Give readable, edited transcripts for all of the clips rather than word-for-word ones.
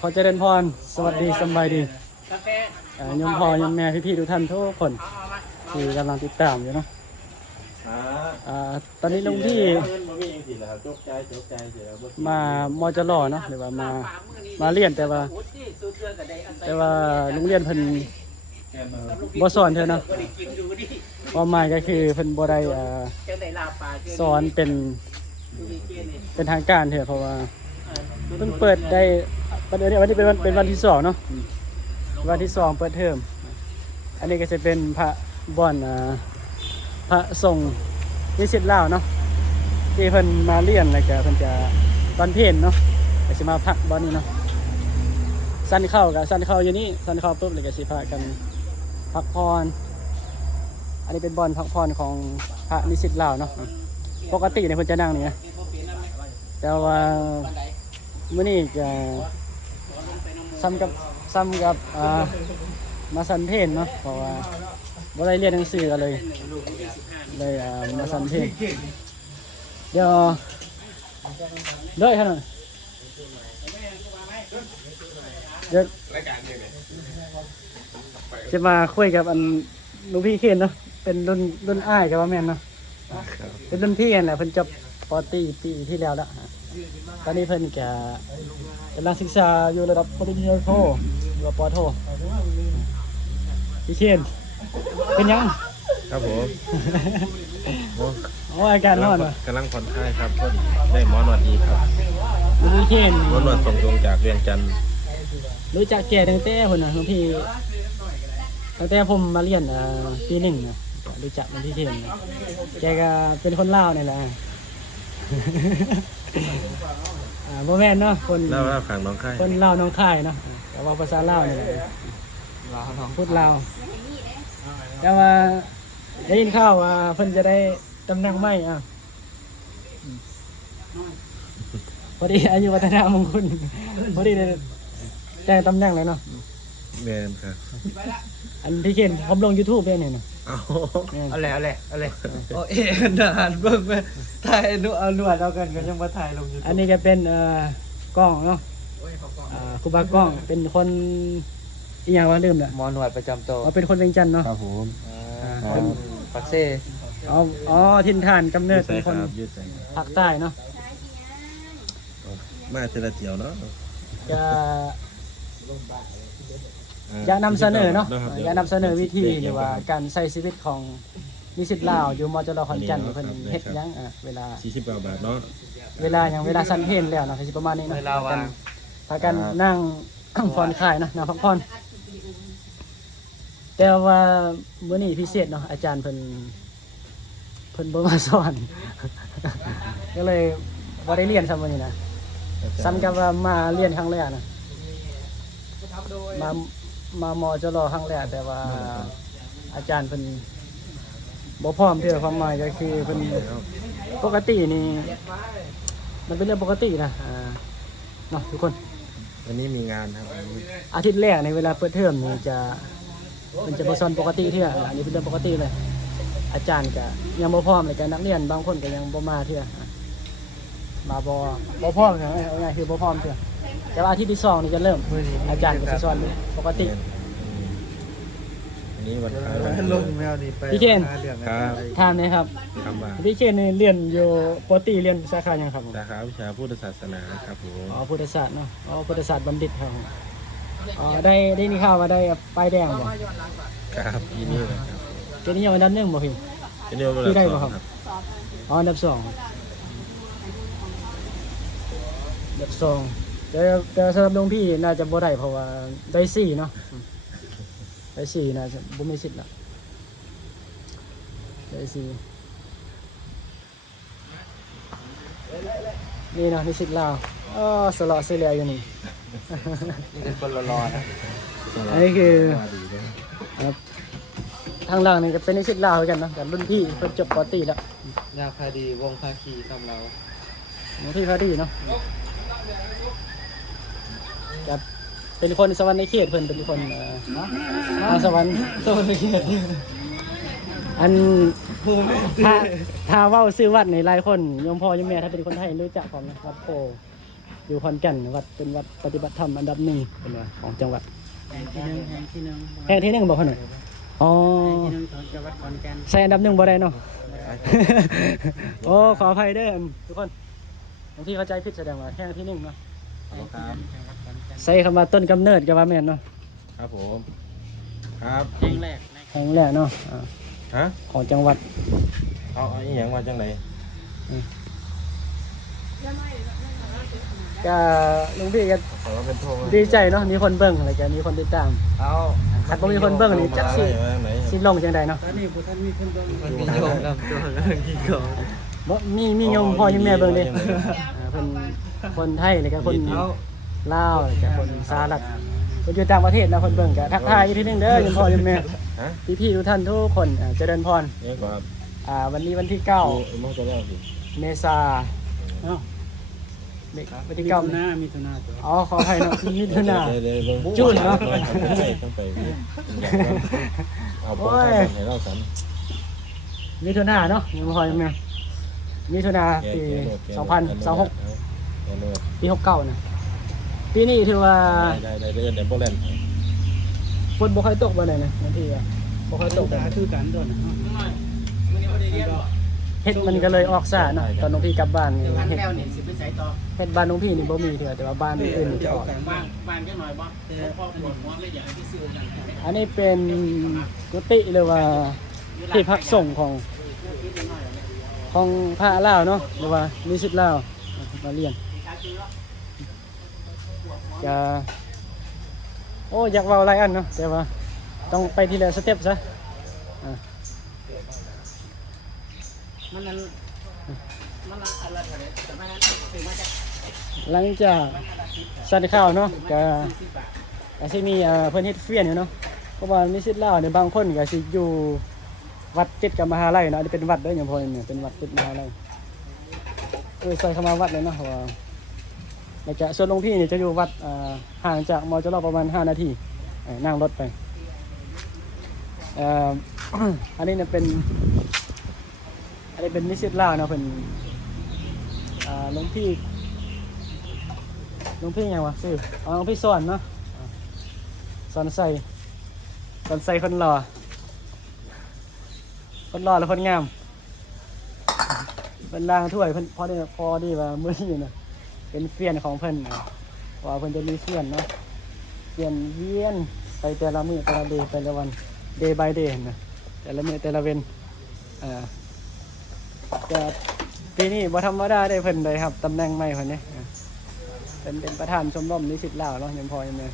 ขอเจริญพรสวัสดีสบายดียมพ่อยมแม่พี่ๆทุกท่านทุกคนที่กำลังติดตามอยู่เนาะตอนนี้ลุงพี่มามอจรเนาะหรือว่ามาเรียนแต่ว่าโรงเรียนเพิ่นบ่สอนเธอเนาะความหมายก็คือเพิ่นบ่ได้สอนเป็นทางการเถอะเพราะว่าเพิ่งเปิดได้วันนี้เป็นวันที่2เนาะวันที่2เปิดเทอมอันนี้ก็จะเป็นพระบ่อนพระสงฆ์นิสิตลาวเนาะที่เพิ่นมาเรียนแล้วก็เพิ่นจะตอนเพลเนาะก็สิมาพักบ่อนนี้เนาะสั่นเข้าอยู่นี่สั่นเข้าปุ๊บแล้วก็สิพากันพักผ่อนอันนี้เป็นบ่อนพักผ่อนของพระนิสิตลาวเนาะปกติเนี่ยเพิ่นจะนั่งนี่นะแต่ว่ามื้อนี้จะซ้ำกับมาสั่นเพลเนาะเพราะว่าบ่ได้เรียนหนังสือกันเลยมาสั่นเพลเดี๋ยวให้หน่อยเดี๋ยวจะมาคุยกับอันลุงพี่เคนเนาะเป็นรุ่นอ้ายกับว่าแม่นเนาะเป็นรุ่นพี่แหละเพิ่นจบป.ตรีปีที่แล้วละตอนนี้เพิ่นกำลังศึกษาอยู่ระดับปริญญาโทหรือว่าป.โทพี่เคนเป็นยังครับผมโอ้อาการนอนกำลังผ่อนคลายครับได้หมอนวดดีครับพี่เคนหมอนวดส่งตรงจากเวียงจันทร์รู้จักแกตั้งแต่คนน่ะพี่ตั้งแต่ผมมาเรียนปี1นะรู้จักพี่เคนแกก็เป็นคนลาวนี่แหละบ่แม่นเนาะคนลาวข้างน้องค่ายคนลาวน้องค่ายเนาะแต่ว่าภาษาลาวนี่แหละลาวน้องพูดลาวแต่ว่าได้ยินข่าวว่าเพิ่นจะได้ตำแหน่งใหม่พอดีอายุวัฒนมงคลพอดีได้แจ้งตำแหน่งเลยเนาะแม่นครับอันพี่เคนผมลง YouTube ได้เนี่ยเนาะเอาแหละโอ้นานเบิ่งไปถ่ายเอาหนวดเอากันก็ยังมาถ่ายลง YouTube อันนี้ก็เป็นกล้องเนาะครูบากล้องเป็นคนอีหยังว่าลืมน่ะหมอหนวดประจำตัวเป็นคนเวียงจันทน์เนาะครับผมเป็นปักเซ่ถิ่นฐานกำเนิดเป็นคนภาคใต้เนาะมาเจริญเจียวเนาะอยากนำเสนอเนาะอยากนำเสนอวิธีหรือว่าการใช้ชีวิตของนิสิตลาวอยู่ม.จร.ขอนแก่นเพิ่นเฮ็ดหยังเวลา49 บาทเนาะเวลาสั่นเพลแล้วเนาะสิประมาณนี้เนาะพากันนั่งผ่อนคลายนะนั่งพักผ่อนแต่ว่ามื้อนี้พิเศษเนาะอาจารย์เพิ่นบ่มาสอนก็เลยบ่ได้เรียนซ้ำมื้อนี้นะซ้ำกับว่ามาเรียนครั้งแรกนะมามจร.ครั้งแรกแต่ว่าอาจารย์เพิ่นบ่พร้อมเด้อความหมายก็คือเพิ่นปกตินี่มันเป็นเรื่องปกตินะเนาะทุกคนวันนี้มีงานครับอาทิตย์แรกในเวลาเปิดเทอมนี่มันจะบ่สอนปกติเท่าอันนี้เป็นเรื่องปกติเลยอาจารย์ก็ยังบ่พร้อมเลยก็นักเรียนบางคนก็ยังบ่มาเท่ามาบ่พร้อมนะเอาง่ายคือบ่พร้อมเท่าแต่ว่าอาทิตย์ที่2นี่จะเริ่มอาจารย์ก็จะสอนปกติอันนี้วันลงแมวนี่ไปพี่เคนครับถามนะครับพี่เคนนี่เรียนอยู่ป.ตรีเรียนสาขาหยังครับผมสาขาวิชาพุทธศาสนาครับผมพุทธศาสตร์เนาะพุทธศาสตร์บัณฑิตครับได้นี่ข่าวว่าได้ป้ายแดงบ่ครับปีนี้เลยครับปีนี้ยังอันดับ1บ่พี่ปีนี้อันดับ2ครับอันดับ2แต่สำหรับหลวงพี่น่าจะบ่ได้เพราะว่าได้4เนาะได้4น่าจะบ่มีสิทธิ์ละได้4นี่เนาะนิสิตลาวสละเสียแล้วอยู่นี่นี่เป็นคนรอนะอันนี้คือทางล่างนี่ก็เป็นนิสิตลาวเหมือนกันเนาะกับรุ่นพี่เพิ่นจบป.ตรีแล้วยาพาดีวงภาคีตามเราพี่พาดีเนาะกับเป็นคนสวรรค์ในเขตเพิ่นเป็นคนสวรรค์ตัวในเขต อันถ้าถ้าเว้าชื่อวัดในหลายคนโยมพ่อโยมแม่ถ้าเป็นคนไทยรู้จักผมนะวัดโพอยู่ขอนแก่นวัดเป็นวัดปฏิบัติธรรมอันดับหนึ่งเป็นว่าของจังหวัด แห่งที่หนึ่ง แห่งที่หนึ่งบอกเขาหน่อยอ๋อ ที่หนึ่งของจังหวัดขอนแก่น ใส่อันดับหนึ่งบ่ได้เนาะ โอ้ขออภัยเด้อทุกคนบางทีเข้าใจผิดแสดงว่าแห่งที่หนึ่งเนาะ ครับ ใส่คำว่าต้นกำเนิดกับว่าแม่นเนาะ ครับผมครับ แห่งแรก แห่งแรกเนาะฮะของจังหวัด เอาอีหยังมาจังไหน ก็ลุงพี่ก็ ขอเป็นโทษ ดีใจเนาะมีคนเบิ่งอะไรกันมีคนติดตาม เอา ถ้าบ่มีคนเบิ่งนี่จักสิ มาไหน สิลงจังไดเนาะ ตอนนี้ผู้ท่านมีคนเบิ่งมันมีโยมนำตัวแล้วกี่กอง บ่มีโยมพ่อโยมแม่เบิ่งเด้เพิ่นคนไทยแล้วก็คนลาวแล้วก็คนสหรัฐเพิ่นอยู่ต่างประเทศนะเพิ่นเบิ่งก็ทักทายอีกทีหนึงเด้อโยมพ่อโยมแม่ ฮะ พี่ๆทุกท่านทุกคนเจริญพร เนี่ยกว่า วันนี้วันที่ มองจะแล้วสิ 9 เมษายนเนาะวันที่9 มิถุนาตัว อ๋อขออภัยเนาะมิถุนา จุ จุ่นเนาะ ต้องไปเอา โอ้ ป้อง ย กันให้เราสัน มิถุนาเนาะยังพอยังไงมิถุนาปี2026ปี69นะปีนี้ถือว่า ได้เรื่องเดมโบแลนด์ ฝนบ่ค่อยตกบ่ได้นะบางทีอ่ะบ่ค่อยตก คือการโดน เฮ็ดมันก็เลยออกซ่าเนาะตอนน้องพี่กลับบ้านนี่เฮ็ด แล้วนี่สิไปใส่ต่อ เฮ็ดบ้านน้องพี่นี่บ่มีเถื่อแต่ว่าบ้านอื่นนี่จะออก บ้านจังหน่อยบ่พ่อปวดหัวเลยอยากให้ซื้อกัน อันนี้เป็นกุฏิหรือว่าที่พักส่งของพระลาวเนาะหรือว่านิสิตลาวมาเรียนจะโอ้อยากเว้าหลายอันเนาะแต่ว่าต้องไปทีละสเต็ปซะมันนั้นมันอะไรแต่ไม่นั้นซื้อมาจาก หลังจากสันข้าวเนาะก็สิมีเพิ่นเฮ็ดเฟียนอยู่เนาะเพราะว่านิสิตลาวเนี่ยบางคนก็สิอยู่วัดติดกับมหาลัยเนาะอันนี้เป็นวัดเด้ออย่างพอเนี่ยเป็นวัดติดมหาลัยใส่เข้ามาวัดเลยเนาะว่าแล้วก็ส่วนหลวงพี่นี่จะอยู่วัดห่างจากมจรประมาณ5 นาทีนั่งรถไปอันนี้เนี่ยเป็นนิสิตลาวเนาะเป็นหลวงพี่ไงวะชื่อหลวงพี่สอนเนาะสอนใส่คนหล่อและคนงามเป็นรางถ้วยเพิ่นพอดีว่ามื้อนี้น่ะเป็นเฟียนของเพิ่นว่าเพิ่นจะมีเฟียนเนาะเฟียนเวียนไปแต่ละมื้อแต่ละเดย์แต่ละวัน day by day นะแต่ละมื้อแต่ละเว้นแต่ปีนี้บ่ธรรมดาได้เพิ่นได้ครับตำแหน่งใหม่เพิ่นนี่เป็นประธานชมรมนิสิตลาวเนาะยังพอยังไง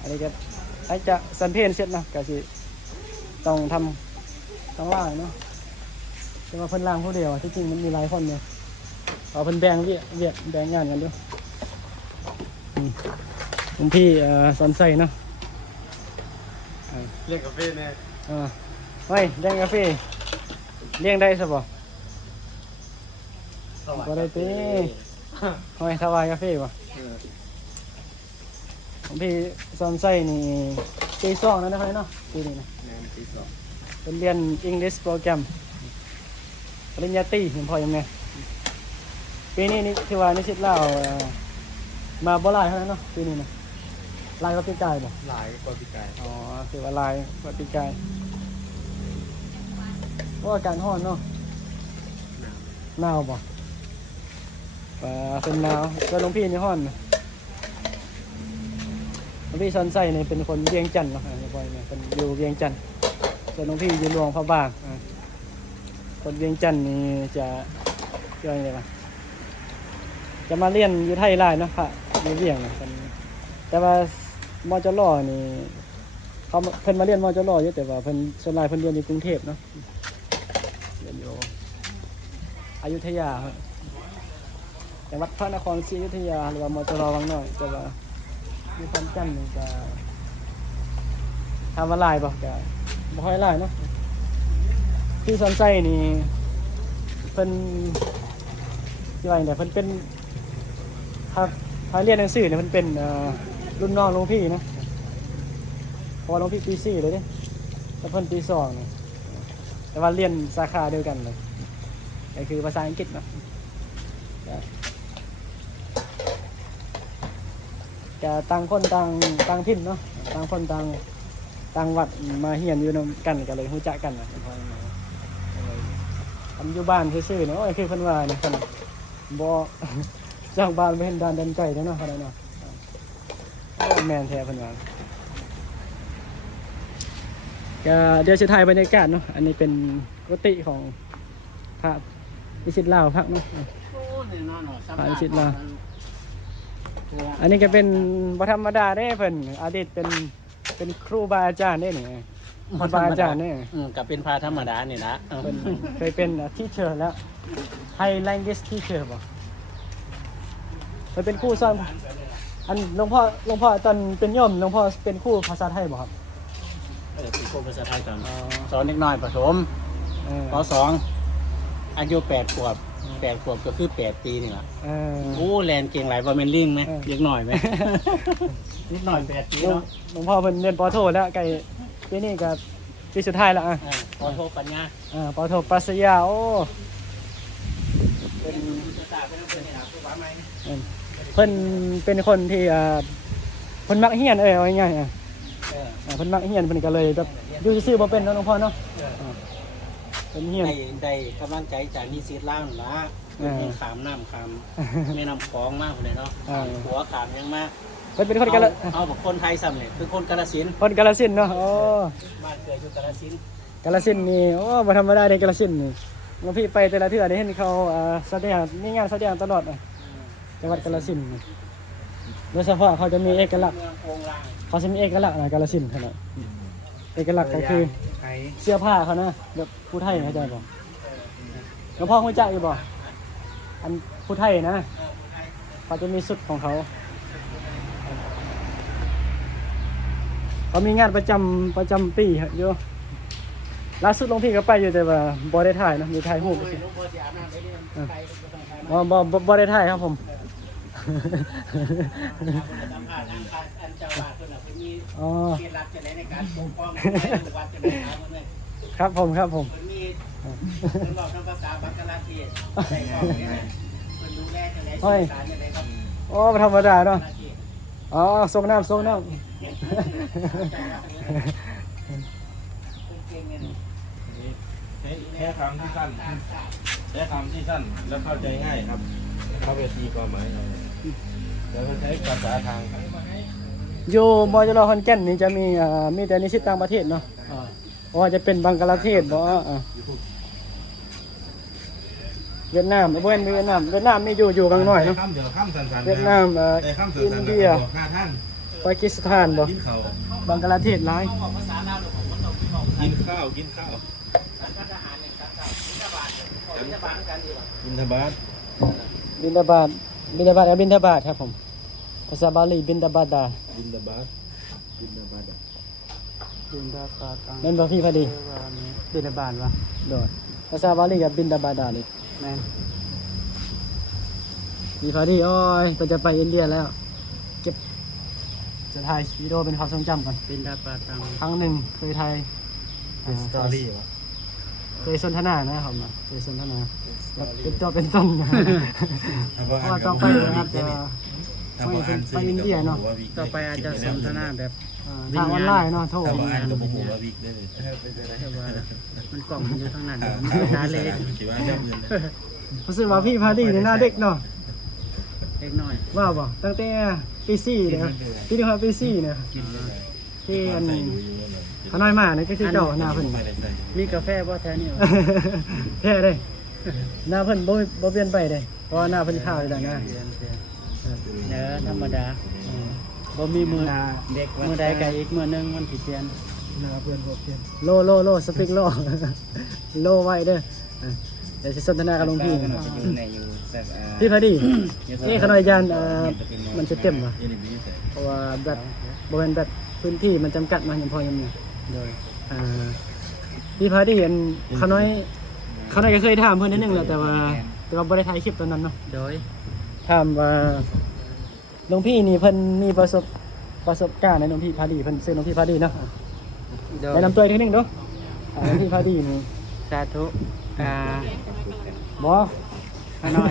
อันนี้ก็อาจจะสันเพลเสร็จนะก็สิต้องล่างเนาะแต่ว่าเพิ่นล่างผู้เดียวที่จริงมันมีหลายคนเนี่ยเอาเพิ่นแบ่งเวียแบ่งงานกันด้วยผมพี่สอนใส่เนาะ เรียกกาแฟแน่ เฮ้ยเลี้ยงกาแฟเลี้ยงได้ซะบ่บ่ได้ติเฮ้ยถวายกาแฟบ่ผมพี่สอนใส่นี่ปี2แล้วนะครับเนาะปีนี้นะ ปีสอง เป็นเรียน English Program ปริญญาตรียังพอยังไงปีนี้นี่ที่ว่านิสิตลาวมาบ่หลายเท่านั้นเนาะปีนี้นะหลายกว่าปีกายบ่ หลายกว่าปีกาย อ๋อคือว่าหลายกว่าปีกายเพราะอากาศร้อนเนาะหนาวบ่เป็นหนาวแล้วหลวงพี่นี่ร้อนนะหลวงพี่สอนใส่นี่เป็นคนเวียงจันทน์เนาะบ่อยเนี่ยเป็นอยู่เวียงจันทน์ส่วนหลวงพี่อยู่หลวงพระบางคนเวียงจันทน์นี่จะเรียกว่าไงวะจะมาเรียนอยู่ไทยหลายเนาะค่ะอยู่เวียงนะแต่ว่ามจรนี่เขาเพิ่นมาเรียนมจรอยู่แต่ว่าเพิ่นส่วนหลายเพิ่นเรียนอยู่กรุงเทพเนาะเรียนอยู่อยุธยาครับจังหวัดพระนครศรีอยุธยาหรือว่ามจรวังน้อยแต่ว่าอยู่ขอนแก่นนี่จะทำมาหลายบ่ก็บ่ค่อยหลายเนาะที่สอนไส้นี่เพิ่นที่ว่าเนี่ยเพิ่นเป็นถ้าเรียนหนังสือเนี่ยเพิ่นเป็นรุ่นน้องหลวงพี่เนาะ อหลวงพี่ปี4เลยเด้แต่เพิ่นปี2นี่แต่ว่าเรียนสาขาเดียวกันเลยก็คือภาษาอังกฤษเนาะก็ต่างคนต่างถิ่นเนาะต่างคนต่างวัดมาเฮียนอยู่นำกันก็เลยรู้จักกันนะอันอยู่บ้านซื่อๆเนาะโอ้ยคือเพิ่นว่านี่เพิ่นบ่ จ้างบ้านบ่เห็นด้านดันไกลเนาะเท่านั้นเนาะโอ้แม่นแท้เพิ่นว่าก็เดี๋ยวสิถ่ายบรรยากาศเนาะอันนี้เป็นกุฏิของพระวิชิตลาวพักเนาะพระวิชิตลาวอันนี้ก็เป็นบ่ธรรมดาเด้เพิ่นอดีตเป็นครูบาอาจารย์เด้นี่ครูบาอาจารย์นี่ ก็เป็นพาธรรมดานี่นะ เพิ่นเคยเป็นteacher แล้ว Thai language teacher บ่เพิ่นเป็นครูสอนอันหลวงพ่อตอนเป็นโยมหลวงพ่อเป็นครูภาษาไทยบ่ครับ เป็นครูภาษาไทยตอนสอนเด็กน้อยประถมป .2 อายุ8 ขวบก็คือ8 ปีนี่ล่ะโอ้แลนเก่งหลายบ่แม่นลิงมั้ยเด็กน้อยมั้ยนิดหน่อย8 ปีเนาะ หลวงพ่อเพิ่นเรียนปโทแล้วใกล้ปีนี้ก็ปีสุดท้ายแล้วอ่ะ ปโทปัญญา ปโทปรัชญาโอ้เป็นเพิ่นเป็นคนที่เพิ่นมักเฮียนเอาง่ายๆเพิ่นมักเฮียนเพิ่นก็เลยแบบอยู่ซื่อๆบ่เป็นเนาะหลวงพ่อเนาะเพิ่นเฮียน ได้กำลังใจจากนิสิตลาวนั่นล่ะเพิ่นขามน้ำขามแม่น้ำคลองมาพุ่นเนาะหัวขามยังมา เพิ่นเป็นคนกาฬ เอาบอกคนไทยซ้ำนี่คือคนกาฬสินธุ์ คนกาฬสินธุ์เนาะโอ้ บ้านเกิดอยู่กาฬสินธุ์ กาฬสินธุ์นี่โอ้บ่ธรรมดาเด้กาฬสินธุ์นี่หลวงพี่ไปแต่ละเทื่อได้เห็นเขาแสดงมีงานแสดงตลอดจังหวัดกาฬสินธุ์นี่โดยเฉพาะเขาจะมีเอกลักษณ์ เมืองโคงลาง เขาจะมีเอกลักษณ์กาฬสินธุ์ขนาดเอกลักษณ์ก็คือเสื้อผ้าเขานะแบบผู้ไทยเข้าใจบ่หลวงพ่อรู้จักอยู่บ่อันผู้ไทยนะเขาจะมีชุดของเขาเขามีงานประจำปีอยู่ล่าสุดหลวงพี่ก็ไปอยู่แต่ว่าบ่ได้ถ่ายนะมีถ่ายรูปบ่บ่ได้ถ่ายครับผม อ๋อครับผมครับผม มันมีมันบอกภาษาบังกลาเทศใส่ของเนี่ยมันดูแลจังได๋สื่อสารจังได๋ครับ โอ้ธรรมดาเนาะอ๋อส่งน้ำ แค่คำที่สั้นแค่คำที่สั้นแล้วเข้าใจง่ายครับ เข้าไปตีความหมายเอาแล้วก็ใช้ภาษาทางครับ อยู่มจรขอนแก่นนี่จะมีแต่นิสิตต่างประเทศเนาะเพราะว่าจะเป็นบังกลาเทศบ่เวียดนามบ่แม่นเวียดนามมีอยู่บางหน่อยเนาะ คำเดียวคำสั้นๆ เวียดนามอินเดีย หน้าท่าน ปากีสถานบ่ กินข้าว บังกลาเทศหลาย กินข้าวกินข้าวบินทบาท บิณฑบาตครับผมภาษาบาลีบิณฑบาต บินทบาทบินทบาท แม่นบ่พี่พอดีบิณฑบาตวะโดดภาษาบาลีกับบิณฑบาตนี่แม่นพี่พอดีโอ้ยก็จะไปอินเดียแล้วเก็บจะถ่ายวิดีโอเป็นความทรงจำก่อน บินดาปาตัง ครั้งหนึ่งเคยถ่าย เป็นสตอรี่วะ เคยสนทนานะครับเคยสนทนาแบบเป็นตัวเป็นต้นนะเพราะว่าต้องไปนะครับจะไปอินเดียเนาะ ต่อไปอาจจะสนทนาแบบ ทางออนไลน์เนาะโทร แต่ว่าอ่านกับโมโหว่าวิกได้เลย แต่ว่ามันกล่องมันอยู่ข้างนั้นตาเล็ก คิดว่าเรื่องเงิน รู้สึกว่าพี่พาดีในหน้าเด็กเนาะ เล็กน้อย ว่าบ่ตั้งแต่ปี4เนี่ยปีนี้ครับปี4เนี่ยที่อันเขาน้อยมาเนี่ยก็คือเจ้าหน้าเพิ่น มีกาแฟบ่แท้นี่ แท้เด้หน้าเพิ่นบ่เปลี่ยนไปเด้เพราะว่าหน้าเพิ่นขาวอยู่แล้วนะ เนื้อธรรมดาบ่มีมือเด็กมือใดก็อีกมือนึงมันสิเปลี่ยน หน้าเพิ่นบ่เปลี่ยนโลสปิกโล โลไว้เด้อเดี๋ยวสิสนทนากับหลวงพี่ อยู่ในอยู่แบบ พี่พอดีนี่ขน้อยยานมันจะเต็มว่ะเพราะว่าแบตบ่แม่นแบตพื้นที่มันจำกัดมาอย่างพอยังมีโดยพี่พาดีเห็นขน้อยก็เคยถามเพิ่นนิดนึงแหละแต่ว่าบ่ได้ถ่ายคลิปตอนนั้นเนาะ โดย ถามว่าหลวงพี่นี่เพิ่นมีประสบ ประสบการณ์ในน้องพี่พาดีเพิ่นซื้อน้องพี่พาดีเนาะแนะนำตัวอีกทีหนึงเด้อน้องพี่พาดีนี่ สาธุอ่า บ่ขน้อย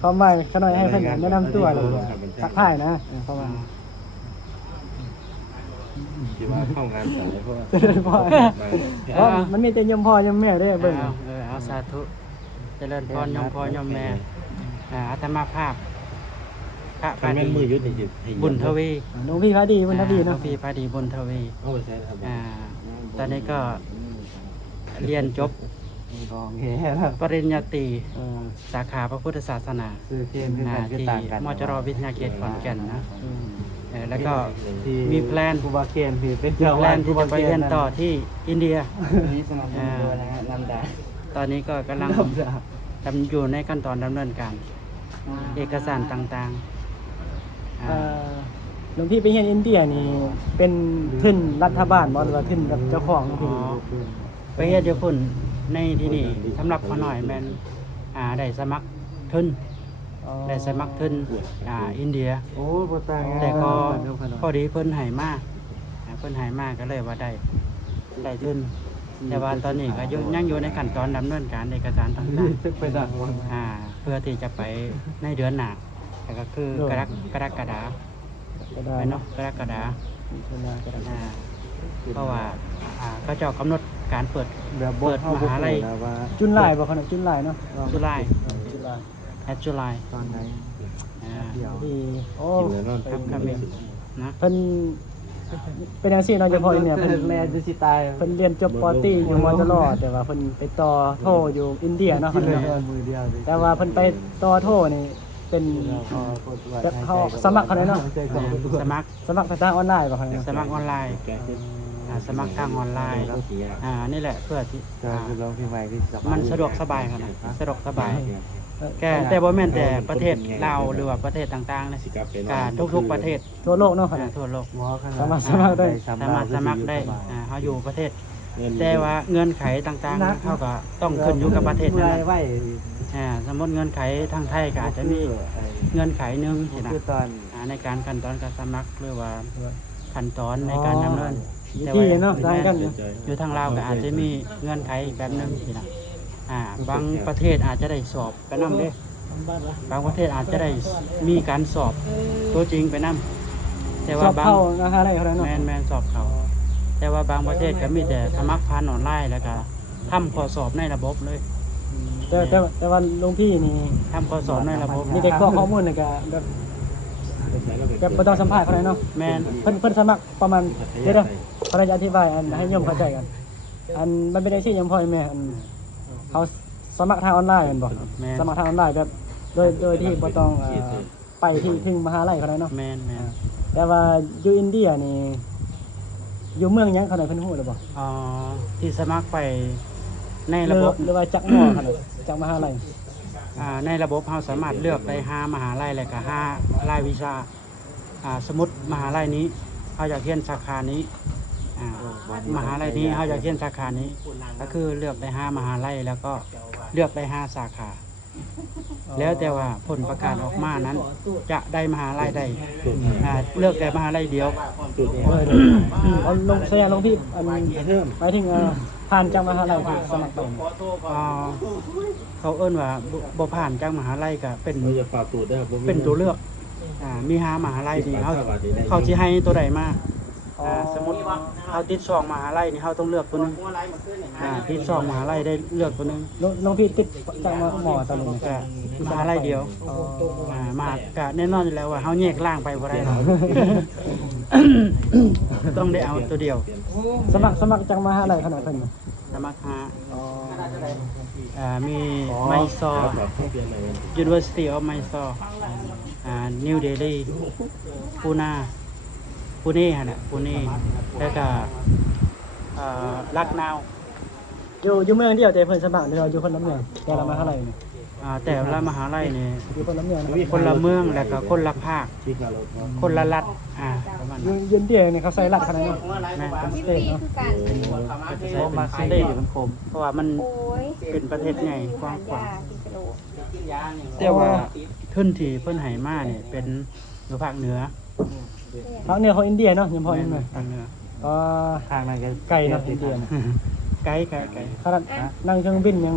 ความหมายขน้อยให้เพิ่นแนะนำตัวเลยทักทายนะประมาณ คิดว่าเข้างานสายเพราะว่า พ่อเพราะมันมีแต่ยมพ่อยมแม่เด้อเบิ่ง เอาสาธุเจริญพรยมพ่อยมแม่อาตมาภาพพระ คันแม่นมือยุดนี่สิให้ บุญทวี น้องพี่พาดีบุญทวี น้อ เนาะ งพี่พาดีบุญทวี เอาไปใช้ครับ ตอนนี้ก็เรียนจบ ของแฮ่แล้ว ปริญญาตรีสาขาพระพุทธศาสนา ซื้อเกมคือกันคือ ที่ ต่างกัน มจรวิทยาเขตขอนแก่นนะแล้วก็มีแพลน ครูบาเกมที่เป็น มีแพลนที่จะไปเรียนต่อที่อินเดีย นี่สนับสนุนโดยนะฮะลำดา ตอนนี้ก็กำลังดำอยู่ในขั้นตอนดำเนินการ เอกสารต่างๆ หลวงพี่ไปเรียนอินเดียนี่เป็นทุนรัฐบาลบ่หรือว่าทุนแบบเจ้าของหลวงพี่ ไปเฮ็ดอยู่พุ่นในที่นี่สำหรับพ่อหน่อยแม่นได้สมัครทุนได้สมัครทุนอินเดีย โอ้บ่ต่าง แต่ก็พอดีเพิ่นให้มาเพิ่นให้มาก็เลยว่าได้ทุนแต่ว่าตอนนี้ก็ยังอยู่ในขั้นตอนดำเนินการเอกสารต่าง ไปดังวัน ๆเพื่อที่จะไปในเดือนหน้าแต่ก็คือกรกฎา ก็ได้ ไปเนาะกรกฎาเพราะว่าเขาเจ้ากำหนดการเปิด แบบ เปิดมหาลัย จุนลายบ่ขนาดจุนลายเนาะ จุฬา จุนลาย จุฬา ตอนไหนเดี๋ยวที่โอ้ กินแล้วนอน ครับครับนะ เพิ่นเป็นอาชีพเนาะเฉพาะเนี่ยเพิ่นแลนจะสิตายเพิ่นเรียนจบปตรีอยู่มจรแต่ว่าเพิ่นไปต่อโทอยู่อินเดียเนาะครับแต่ว่าเพิ่นไปต่อโทนี่เป็นแบบเขาสมัครเขาได้เนาะ สมัคร สมัครทางออนไลน์ป่ะครับ สมัครออนไลน์สมัครทางออนไลน์นี่แหละเพื่อที่มันสะดวกสบายครับนะสะดวกสบายแต่บ่แม่นแต่ประเทศลาวหรือว่าประเทศต่างๆนะทุกประเทศ ทั่วโลกเนาะครับ ทั่วโลก สามารถสมัครได้ สามารถสมัครได้เขาอยู่ประเทศ แต่ว่าเงื่อนไขต่างๆเขาก็ต้องขึ้นอยู่กับประเทศนั้นสมมติเงื่อนไขทางไทยก็อาจจะมีเงื่อนไขหนึงนะในการขั้นตอนการสมัครหรือว่าขั้นตอนในการดำเนิน ที่เนาะต่างกัน อยู่ทางลาวก็อาจจะมีเงื่อนไขอีกแบบหนึงนะบางประเทศอาจจะได้สอบไปนำเด้บางประเทศอาจจะได้มีการสอบตัวจริงไปนำแต่ ส ว่า อบบ าง เข้านะคะได้เท่านั้นเนาะ แมนสอบเขาแต่ว่าบางประเทศก็มีแต่สมัครผ่านออนไลน์แล้วก็ทำข้อสอบในระบบเลย แต่ว่าหลวงพี่นี่ ทำข้อสอบในระบบ มีแต่ข้อมูลนี่ก็แบบบ่ต้องสัมภาษณ์เขาได้เนาะ แมน เพิ่นสมัครประมาณเดี๋ยวเขาจะอธิบายอันให้โยมเข้าใจกันอันมันเป็นอาชีพยังพ่อแม่อันเขาสมัครทางออนไลน์กันบ่สมัครทางออนไลน์แบบโดยที่บ่ต้องไปที่ถึงมหาลัยเขาได้เนาะ แมน แต่ว่าอยู่อินเดียนี่อยู่เมืองหยังเขาได้เพิ่นฮู้หรือบ่ ที่สมัครไปในระบบ หรือว่าจักหมอเขาได้จักมหาลัย ในระบบเราสามารถเลือกได้5มหาลัยแล้วก็5รายวิชาสมมุติมหาลัยนี้เราอยากเรียนสาขานี้มหาลัยนี้เราอยากเรียนสาขานี้ก็คือเลือกได้5มหาลัยแล้วก็เลือกได้5สาขาแล้วแต่ว่าผลประกาศออกมานั้น จะได้มหาลัยใดเลือกแต่มหาลัยเดียว เอาลงแสดงลงที่อันหมายถึงผ่านจักมหาลัยที่สมัครไป เขาเอิ้นว่าบ่ผ่านจากมหาลัยก็เป็น เราจะฝากตูดได้ครับ เป็นตัวเลือกมี5มหาลัยนี่เขาสิให้ตัวใดมาสมมุติเขาติด2มหาลัยนี่เขาต้องเลือกตัวหนึงติด2มหาลัยได้เลือกตัวหนึง ลงพี่ติดจักหมอตอนนี้ ก็มหาลัยเดียวมากก็แน่นอนอยู่แล้วว่าเฮาแยกล่างไปบ่ได้หรอก ต้องได้เอาตัวเดียว สมัครจักมหาลัยขนาดเพิ่น สมัครหามีไมซอ University of Mysore New Delhi ปูเน่ฮะน่ะปูเน่แล้วก็ลักนาว อยู่เมืองเดียวแต่เพิ่นสมัครเราอยู่คนละเมืองแต่ละมหาลัยนี่ แต่ละมหาลัยนี่ อยู่คนละเมืองนะ คนละเมืองแล้วก็คนละภาคคนละรัฐประมาณ อยู่ นั้น อินเดียนี่เขาใส่รัฐขนาดนั้น แม่นเป็น สเตทเนาะ ก็จะใช้เป็นสเตทเพราะว่ามันเป็นประเทศใหญ่กว้างขวางแต่ว่าทุนที่เพิ่นให้มาเนี่ยเป็นอยู่ภาคเหนือ ภาคเหนือของอินเดียเนาะยังพออินเดีย ทางเหนือ อ่า ทางนั้นก็ ไกลเนาะอินเดีย ไกลไกลไกล ขนาดนั่งเครื่องบินยัง